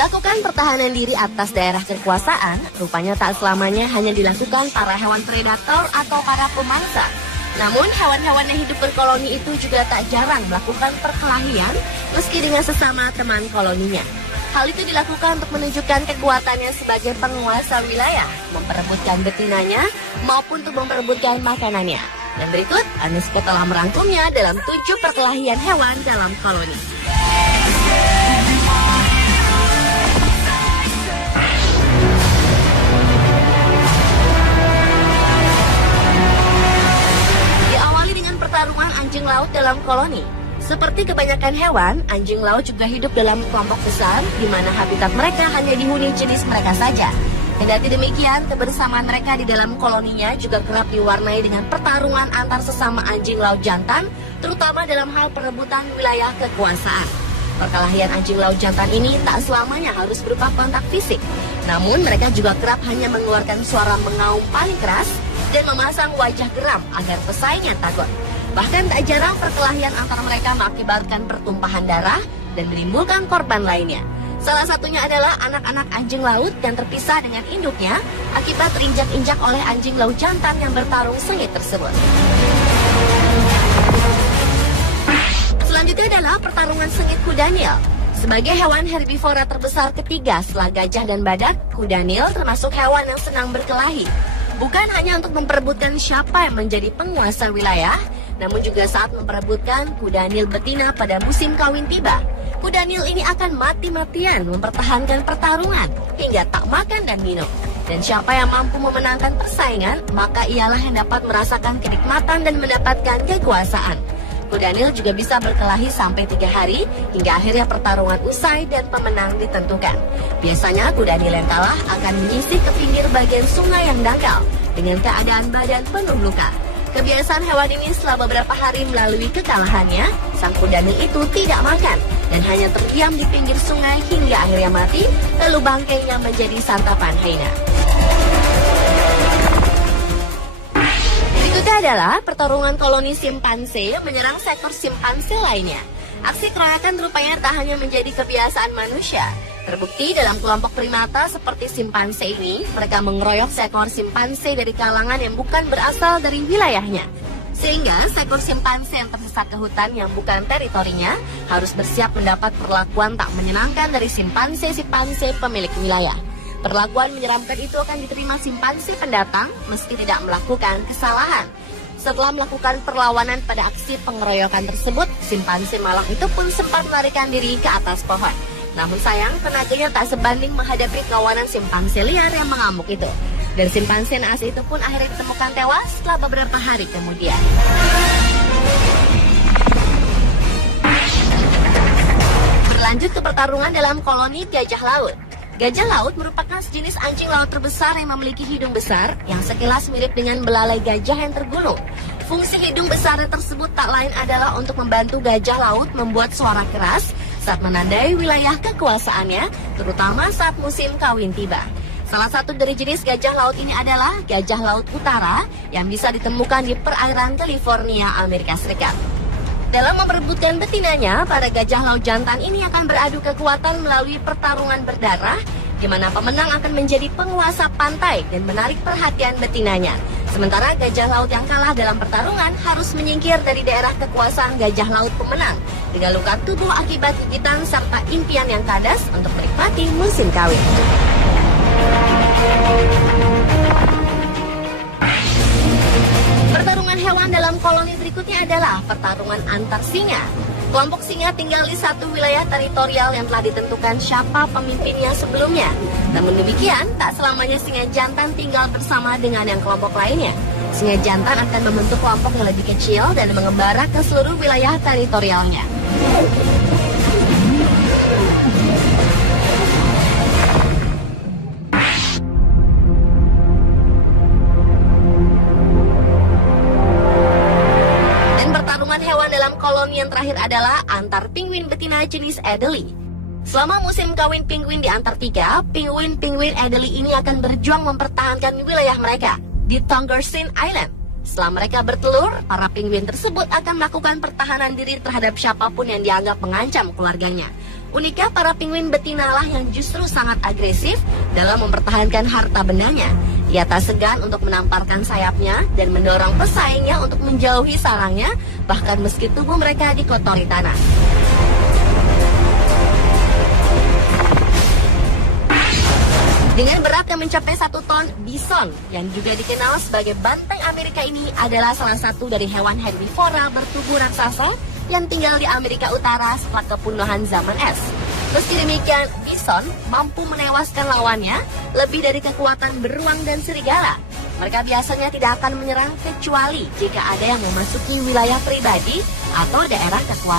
Melakukan pertahanan diri atas daerah kekuasaan, rupanya tak selamanya hanya dilakukan para hewan predator atau para pemangsa. Namun, hewan-hewan yang hidup berkoloni itu juga tak jarang melakukan perkelahian meski dengan sesama teman koloninya. Hal itu dilakukan untuk menunjukkan kekuatannya sebagai penguasa wilayah, memperebutkan betinanya maupun untuk memperebutkan makanannya. Dan berikut, Anuska telah merangkumnya dalam 7 perkelahian hewan dalam koloni. Pertarungan anjing laut dalam koloni. Seperti kebanyakan hewan, anjing laut juga hidup dalam kelompok besar di mana habitat mereka hanya dihuni jenis mereka saja. Kendati demikian, kebersamaan mereka di dalam koloninya juga kerap diwarnai dengan pertarungan antar sesama anjing laut jantan, terutama dalam hal perebutan wilayah kekuasaan. Perkelahian anjing laut jantan ini tak selamanya harus berupa kontak fisik. Namun mereka juga kerap hanya mengeluarkan suara mengaum paling keras dan memasang wajah geram agar pesaingnya takut. Bahkan tak jarang perkelahian antara mereka mengakibatkan pertumpahan darah dan menimbulkan korban lainnya. Salah satunya adalah anak-anak anjing laut yang terpisah dengan induknya akibat terinjak-injak oleh anjing laut jantan yang bertarung sengit tersebut. Selanjutnya adalah pertarungan sengit kuda Nil. Sebagai hewan herbivora terbesar ketiga setelah gajah dan badak, kuda Nil termasuk hewan yang senang berkelahi. Bukan hanya untuk memperebutkan siapa yang menjadi penguasa wilayah, namun juga saat memperebutkan kuda Nil betina pada musim kawin tiba. Kuda Nil ini akan mati-matian mempertahankan pertarungan hingga tak makan dan minum. Dan siapa yang mampu memenangkan persaingan, maka ialah yang dapat merasakan kenikmatan dan mendapatkan kekuasaan. Kuda Nil juga bisa berkelahi sampai 3 hari hingga akhirnya pertarungan usai dan pemenang ditentukan. Biasanya kuda Nil yang kalah akan menyisih ke pinggir bagian sungai yang dangkal dengan keadaan badan penuh luka. Kebiasaan hewan ini setelah beberapa hari melalui kekalahannya, sang kuda Nil itu tidak makan dan hanya terdiam di pinggir sungai hingga akhirnya mati, lalu bangkainya menjadi santapan hyena. Berikutnya adalah pertarungan koloni simpanse menyerang seekor simpanse lainnya. Aksi keroyokan rupanya tak hanya menjadi kebiasaan manusia. Terbukti dalam kelompok primata seperti simpanse ini, mereka mengeroyok seekor simpanse dari kalangan yang bukan berasal dari wilayahnya. Sehingga seekor simpanse yang tersesat ke hutan yang bukan teritorinya harus bersiap mendapat perlakuan tak menyenangkan dari simpanse-simpanse pemilik wilayah. Perlakuan menyeramkan itu akan diterima simpanse pendatang meski tidak melakukan kesalahan. Setelah melakukan perlawanan pada aksi pengeroyokan tersebut, simpanse malang itu pun sempat melarikan diri ke atas pohon. Namun sayang, tenaganya tak sebanding menghadapi kawanan simpanse liar yang mengamuk itu. Dan simpanse naas itu pun akhirnya ditemukan tewas setelah beberapa hari kemudian. Berlanjut ke pertarungan dalam koloni gajah laut. Gajah laut merupakan sejenis anjing laut terbesar yang memiliki hidung besar yang sekilas mirip dengan belalai gajah yang tergulung. Fungsi hidung besar tersebut tak lain adalah untuk membantu gajah laut membuat suara keras saat menandai wilayah kekuasaannya, terutama saat musim kawin tiba. Salah satu dari jenis gajah laut ini adalah gajah laut utara yang bisa ditemukan di perairan California, Amerika Serikat. Dalam memperebutkan betinanya, para gajah laut jantan ini akan beradu kekuatan melalui pertarungan berdarah, di mana pemenang akan menjadi penguasa pantai dan menarik perhatian betinanya. Sementara gajah laut yang kalah dalam pertarungan harus menyingkir dari daerah kekuasaan gajah laut pemenang dengan luka tubuh akibat gigitan serta impian yang kandas untuk menikmati musim kawin. Pertarungan hewan dalam koloni berikutnya adalah pertarungan antar singa. Kelompok singa tinggal di satu wilayah teritorial yang telah ditentukan siapa pemimpinnya sebelumnya. Namun demikian, tak selamanya singa jantan tinggal bersama dengan yang kelompok lainnya. Singa jantan akan membentuk kelompok yang lebih kecil dan mengembara ke seluruh wilayah teritorialnya. Koloni yang terakhir adalah antar penguin betina jenis Adelie. Selama musim kawin penguin di Antartika, penguin-penguin Adelie ini akan berjuang mempertahankan wilayah mereka di Tongarsin Island. Setelah mereka bertelur, para penguin tersebut akan melakukan pertahanan diri terhadap siapapun yang dianggap mengancam keluarganya. Uniknya para penguin betinalah yang justru sangat agresif dalam mempertahankan harta bendanya. Ia tak segan untuk menamparkan sayapnya dan mendorong pesaingnya untuk menjauhi sarangnya, bahkan meski tubuh mereka dikotori tanah. Dengan berat yang mencapai 1 ton, bison yang juga dikenal sebagai banteng Amerika ini adalah salah satu dari hewan herbivora bertubuh raksasa yang tinggal di Amerika Utara setelah kepunahan zaman es. Meski demikian, bison mampu menewaskan lawannya lebih dari kekuatan beruang dan serigala. Mereka biasanya tidak akan menyerang kecuali jika ada yang memasuki wilayah pribadi atau daerah kekuasaan.